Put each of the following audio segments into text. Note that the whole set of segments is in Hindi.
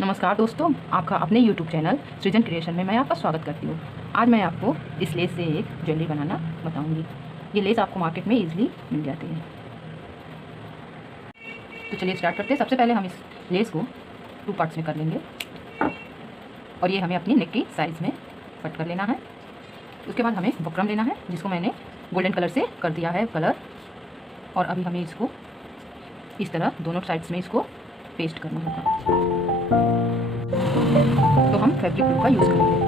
नमस्कार दोस्तों, आपका अपने YouTube चैनल सृजन क्रिएशन में मैं आपका स्वागत करती हूँ। आज मैं आपको इस लेस से एक ज्वेलरी बनाना बताऊँगी। ये लेस आपको मार्केट में इजीली मिल जाती है। तो चलिए स्टार्ट करते हैं। सबसे पहले हम इस लेस को 2 पार्ट्स में कर लेंगे और ये हमें अपनी नेक की साइज़ में कट कर लेना है। उसके बाद हमें बुकरम लेना है, जिसको मैंने गोल्डन कलर से कर दिया है कलर। और अभी हमें इसको इस तरह दोनों साइड्स में इसको पेस्ट करना होगा। तो हम फैब्रिक ग्लू का यूज़ करेंगे।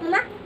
Mama?